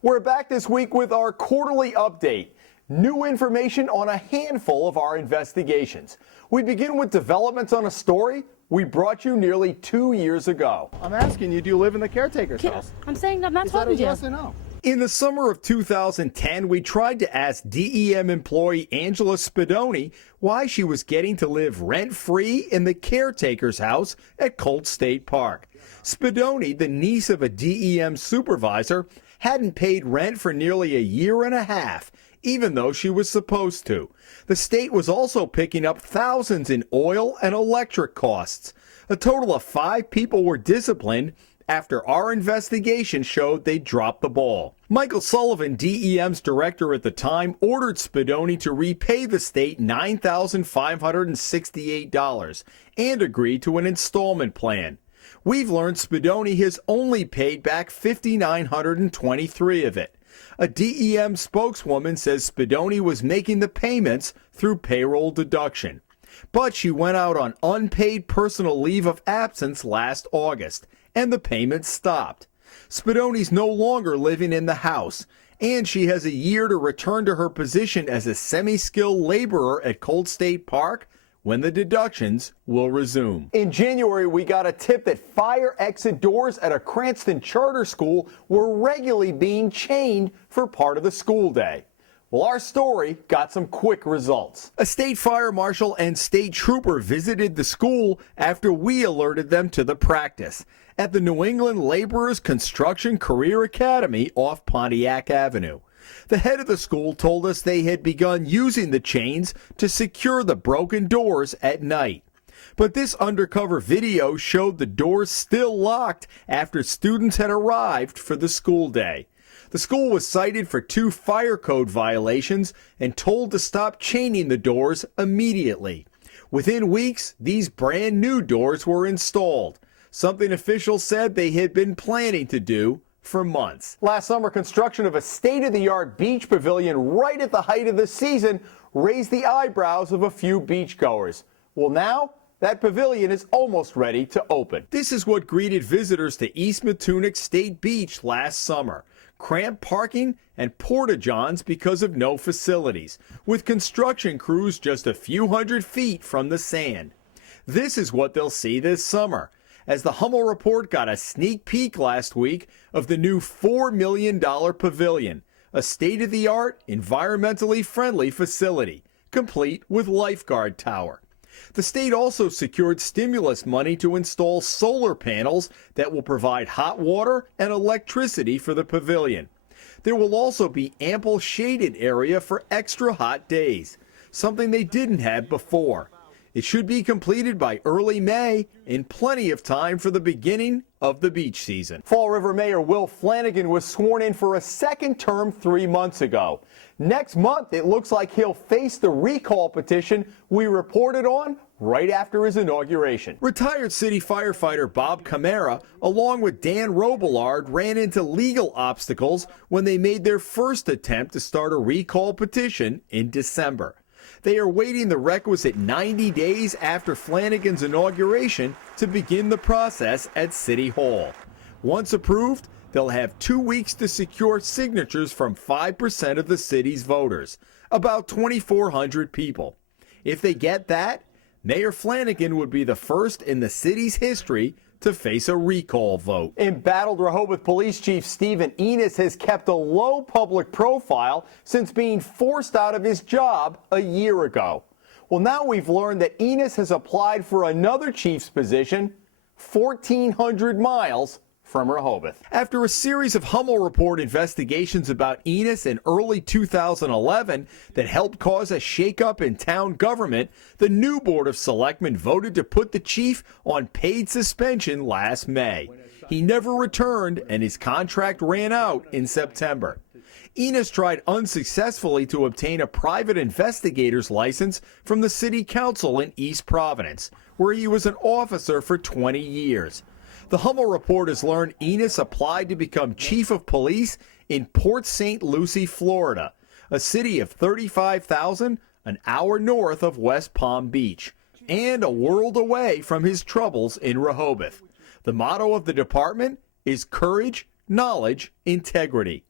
We're back this week with our quarterly update. New information on a handful of our investigations. We begin with developments on a story we brought you nearly 2 years ago. I'm asking you, do you live in the caretaker's house? I'm saying I'm not talking to you. Yes or no? In the summer of 2010, we tried to ask DEM employee Angelo Spadoni why she was getting to live rent-free in the caretaker's house at Colt State Park. Spadoni, the niece of a DEM supervisor, hadn't paid rent for nearly a year and a half, even though she was supposed to. The state was also picking up thousands in oil and electric costs. A total of 5 people were disciplined after our investigation showed they dropped the ball. Michael Sullivan, DEM's director at the time, ordered Spadoni to repay the state $9,568 and agreed to an installment plan. We've learned Spadoni has only paid back $5,923 of it. A DEM spokeswoman says Spadoni was making the payments through payroll deduction. But she went out on unpaid personal leave of absence last August, and the payments stopped. Spadoni's no longer living in the house, and she has a year to return to her position as a semi-skilled laborer at Colt State Park when the deductions will resume. In January, we got a tip that fire exit doors at a Cranston charter school were regularly being chained for part of the school day. Well, our story got some quick results. A state fire marshal and state trooper visited the school after we alerted them to the practice at the New England Laborers Construction Career Academy off Pontiac Avenue. The head of the school told us they had begun using the chains to secure the broken doors at night. But this undercover video showed the doors still locked after students had arrived for the school day. The school was cited for 2 fire code violations and told to stop chaining the doors immediately. Within weeks, these brand new doors were installed, something officials said they had been planning to do for months. Last summer, construction of a state-of-the-art beach pavilion right at the height of the season raised the eyebrows of a few beachgoers. Well, now that pavilion is almost ready to open. This is what greeted visitors to East Matunuck State Beach last summer. Cramped parking and porta-johns because of no facilities, with construction crews just a few hundred feet from the sand. This is what they'll see this summer, as the Hummel Report got a sneak peek last week of the new $4 million pavilion, a state-of-the-art, environmentally friendly facility, complete with lifeguard tower. The state also secured stimulus money to install solar panels that will provide hot water and electricity for the pavilion. There will also be ample shaded area for extra hot days, something they didn't have before. It should be completed by early May, in plenty of time for the beginning of the beach season. Fall River Mayor Will Flanagan was sworn in for a second term 3 months ago. Next month, it looks like he'll face the recall petition we reported on right after his inauguration. Retired city firefighter Bob Camara, along with Dan Robillard, ran into legal obstacles when they made their first attempt to start a recall petition in December. They are waiting the requisite 90 days after Flanagan's inauguration to begin the process at City Hall. Once approved, they'll have 2 weeks to secure signatures from 5% of the city's voters, about 2,400 people. If they get that, Mayor Flanagan would be the first in the city's history to face a recall vote. Embattled Rehoboth Police Chief Stephen ENOS has kept a low public profile since being forced out of his job a year ago. Well, now we've learned that ENOS has applied for another chief's position 1,400 miles from Rehoboth. After a series of Hummel Report investigations about ENOS in early 2011 that helped cause a shakeup in town government, the new Board of Selectmen voted to put the chief on paid suspension last May. He never returned, and his contract ran out in September. ENOS tried unsuccessfully to obtain a private investigator's license from the City Council in East Providence, where he was an officer for 20 years. The Hummel Report has learned ENOS applied to become chief of police in Port St. Lucie, Florida, a city of 35,000, an hour north of West Palm Beach, and a world away from his troubles in Rehoboth. The motto of the department is courage, knowledge, integrity.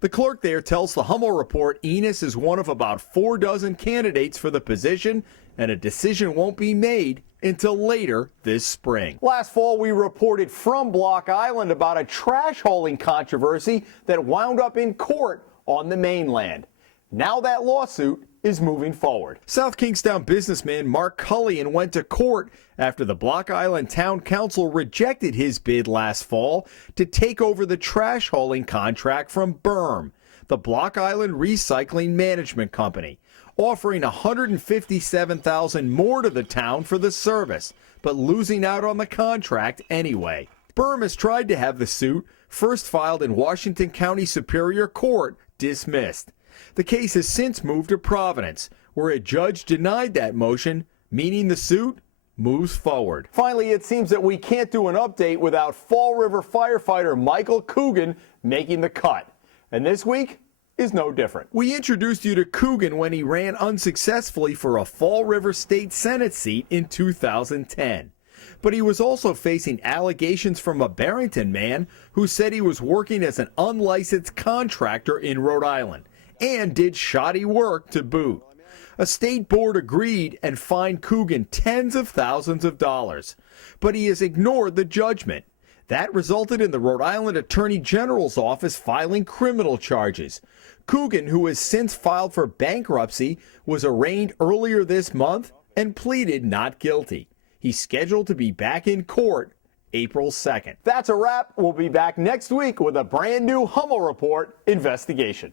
The clerk there tells the Hummel Report ENOS is one of about 4 dozen candidates for the position, and a decision won't be made until later this spring. Last fall, we reported from Block Island about a trash hauling controversy that wound up in court on the mainland. Now that lawsuit is moving forward. South Kingstown businessman Mark Cullian went to court after the Block Island Town Council rejected his bid last fall to take over the trash hauling contract from BIRM, the Block Island Recycling Management Company, offering $157,000 more to the town for the service, but losing out on the contract anyway. BIRM has tried to have the suit, first filed in Washington County Superior Court, dismissed. The case has since moved to Providence, where a judge denied that motion, meaning the suit moves forward. Finally, it seems that we can't do an update without Fall River firefighter Michael Coogan making the cut. And this week is no different. We introduced you to Coogan when he ran unsuccessfully for a Fall River State Senate seat in 2010. But he was also facing allegations from a Barrington man who said he was working as an unlicensed contractor in Rhode Island and did shoddy work to boot. A state board agreed and fined Coogan tens of thousands of dollars, but he has ignored the judgment. That resulted in the Rhode Island Attorney General's office filing criminal charges. Coogan, who has since filed for bankruptcy, was arraigned earlier this month and pleaded not guilty. He's scheduled to be back in court April 2nd. That's a wrap. We'll be back next week with a brand new Hummel Report investigation.